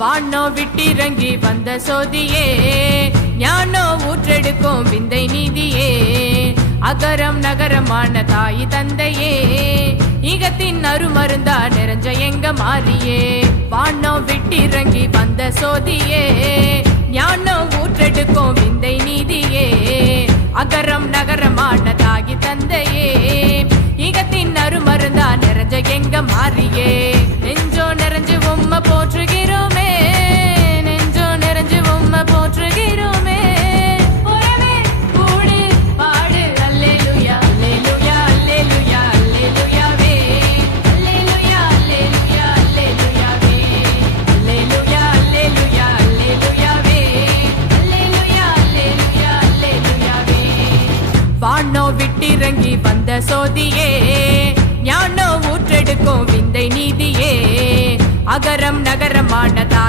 வானோ விட்டிறங்கி வந்த சோதியே ஞானோ ஊற்றெடுக்கும் விந்தை நீதியே அகரம் நகரமான தாய் தந்தையே ஈகத்தின் அருமருந்தா நிறைஞ்ச எங்க மாறியே. வானோ விட்டிறங்கி வந்த சோதியே ஞானோ ஊற்றெடுக்கும் விந்தை நீதியே அகரம் நகரமான தாகி தந்தையே ஈகத்தின் அருமருந்தா நிறைஞ்ச எங்க மாறியே. நெஞ்சோ நிறைஞ்சு உம்ம போற்று வானோ விட்டிறங்கி வந்த சோதியே ஞானோ ஊற்றெடுக்கும் விந்தை நீதியே. அகரம் நகரமானதா